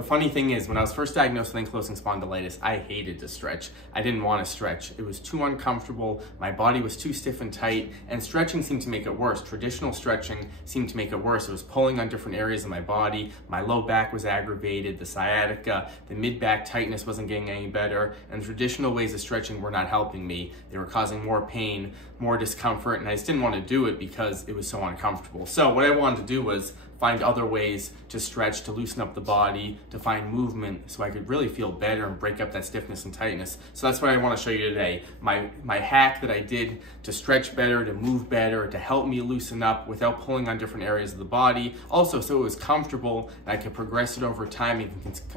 The funny thing is, when I was first diagnosed with ankylosing spondylitis, I hated to stretch. I didn't want to stretch. It was too uncomfortable, my body was too stiff and tight, and stretching seemed to make it worse. Traditional stretching seemed to make it worse. It was pulling on different areas of my body. My low back was aggravated, the sciatica, the mid-back tightness wasn't getting any better, and traditional ways of stretching were not helping me. They were causing more pain, more discomfort, and I just didn't want to do it because it was so uncomfortable. So what I wanted to do was find other ways to stretch, to loosen up the body, to find movement so I could really feel better and break up that stiffness and tightness. So that's what I want to show you today. My hack that I did to stretch better, to move better, to help me loosen up without pulling on different areas of the body. Also, so it was comfortable and I could progress it over time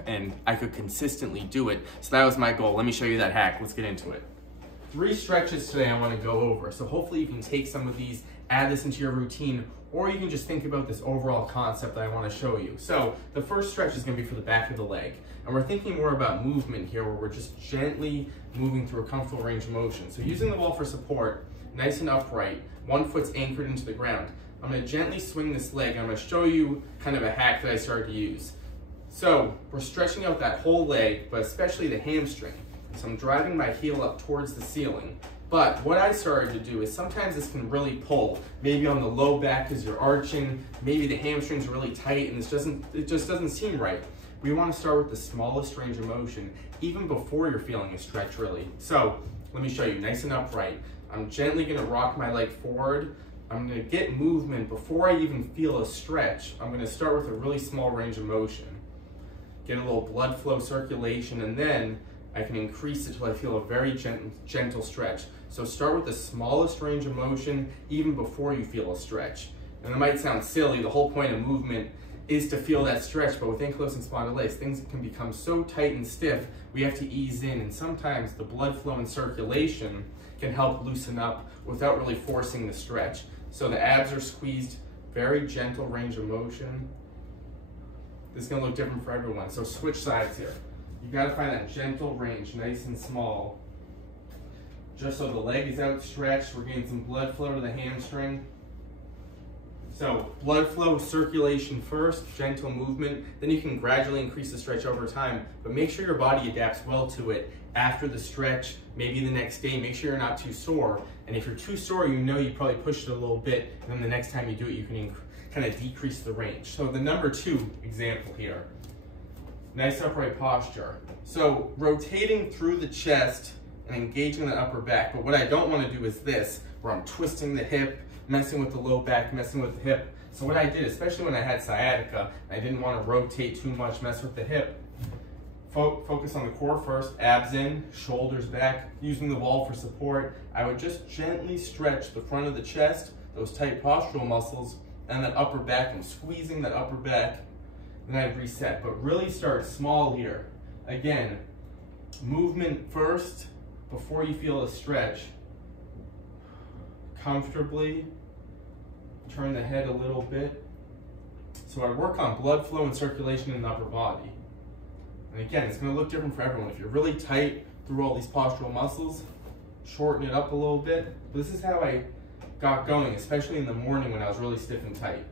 and I could consistently do it. So that was my goal. Let me show you that hack. Let's get into it. 3 stretches today I want to go over. So hopefully you can take some of these, add this into your routine, or you can just think about this overall concept that I want to show you. So the first stretch is going to be for the back of the leg. And we're thinking more about movement here, where we're just gently moving through a comfortable range of motion. So using the wall for support, nice and upright, one foot's anchored into the ground. I'm going to gently swing this leg. I'm going to show you kind of a hack that I started to use. So we're stretching out that whole leg, but especially the hamstring. So I'm driving my heel up towards the ceiling. But what I started to do is sometimes this can really pull, maybe on the low back because you're arching, maybe the hamstring's really tight and it just doesn't seem right. We want to start with the smallest range of motion, even before you're feeling a stretch really. So let me show you, nice and upright. I'm gently going to rock my leg forward. I'm going to get movement before I even feel a stretch. I'm going to start with a really small range of motion. Get a little blood flow circulation, and then I can increase it till I feel a very gentle stretch. So start with the smallest range of motion even before you feel a stretch. And it might sound silly, the whole point of movement is to feel that stretch, but with ankylosing spondylitis, things can become so tight and stiff, we have to ease in, and sometimes the blood flow and circulation can help loosen up without really forcing the stretch. So the abs are squeezed, very gentle range of motion. This is gonna look different for everyone, so switch sides here. You gotta find that gentle range, nice and small. Just so the leg is outstretched, we're getting some blood flow to the hamstring. So blood flow, circulation first, gentle movement, then you can gradually increase the stretch over time, but make sure your body adapts well to it after the stretch, maybe the next day. Make sure you're not too sore. And if you're too sore, you know you probably pushed it a little bit, and then the next time you do it, you can kind of decrease the range. So the number 2 example here, nice upright posture. So rotating through the chest and engaging the upper back. But what I don't want to do is this, where I'm twisting the hip, messing with the low back, messing with the hip. So what I did, especially when I had sciatica, I didn't want to rotate too much, mess with the hip. Focus on the core first, abs in, shoulders back, using the wall for support. I would just gently stretch the front of the chest, those tight postural muscles, and that upper back. I'm squeezing that upper back, then I'd reset. But really start small here. Again, movement first before you feel a stretch. Comfortably turn the head a little bit. So I work on blood flow and circulation in the upper body. And again, it's going to look different for everyone. If you're really tight through all these postural muscles, shorten it up a little bit. But this is how I got going, especially in the morning when I was really stiff and tight.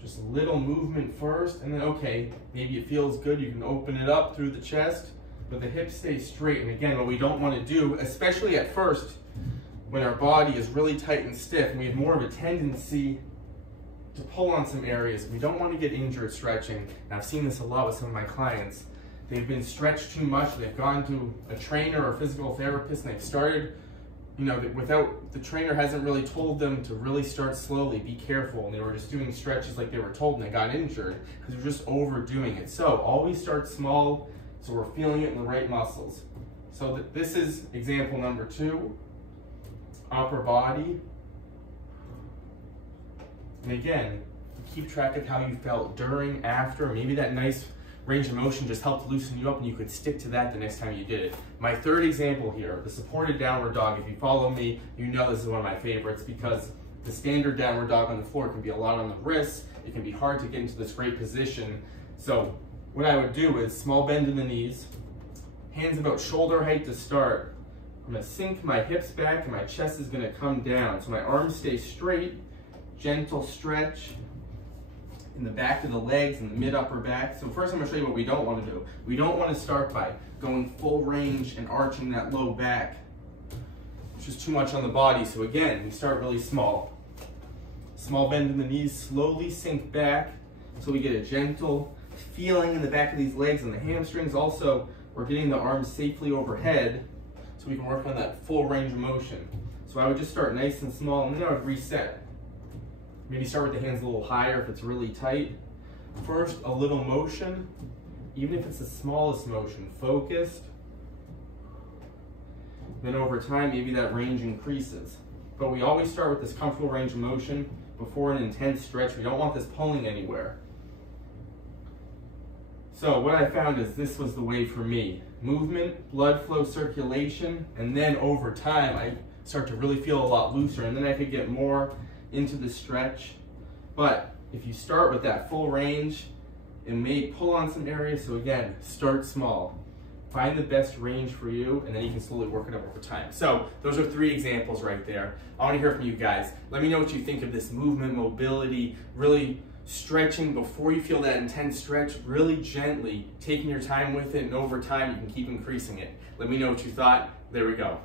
Just a little movement first, and then okay, maybe it feels good, you can open it up through the chest, but the hips stay straight. And again, what we don't want to do, especially at first, when our body is really tight and stiff, and we have more of a tendency to pull on some areas, we don't want to get injured stretching. And I've seen this a lot with some of my clients. They've been stretched too much, they've gone to a trainer or a physical therapist, and they've started, without, the trainer hasn't really told them to really start slowly, be careful, and they were just doing stretches like they were told, and they got injured because they're just overdoing it. So always start small, so we're feeling it in the right muscles. So this is example number 2, upper body. And again, keep track of how you felt during, after, maybe that nice range of motion just helped loosen you up and you could stick to that the next time you did it. My 3rd example here, the supported downward dog. If you follow me, you know this is one of my favorites because the standard downward dog on the floor can be a lot on the wrists. It can be hard to get into this great position. So what I would do is small bend in the knees, hands about shoulder height to start. I'm going to sink my hips back and my chest is going to come down. So my arms stay straight, gentle stretch, in the back of the legs and the mid-upper back. So first I'm going to show you what we don't want to do. We don't want to start by going full range and arching that low back, which is too much on the body. So again, we start really small. Small bend in the knees, slowly sink back so we get a gentle feeling in the back of these legs and the hamstrings. Also, we're getting the arms safely overhead so we can work on that full range of motion. So I would just start nice and small, and then I would reset. Maybe start with the hands a little higher if it's really tight. First, a little motion, even if it's the smallest motion, focused. Then over time, maybe that range increases. But we always start with this comfortable range of motion before an intense stretch. We don't want this pulling anywhere. So what I found is this was the way for me. Movement, blood flow, circulation, and then over time, I start to really feel a lot looser, and then I could get more into the stretch. But if you start with that full range, it may pull on some areas. So again, start small. Find the best range for you, and then you can slowly work it up over time. So those are 3 examples right there. I want to hear from you guys. Let me know what you think of this movement, mobility, really stretching before you feel that intense stretch, really gently, taking your time with it, and over time you can keep increasing it. Let me know what you thought. There we go.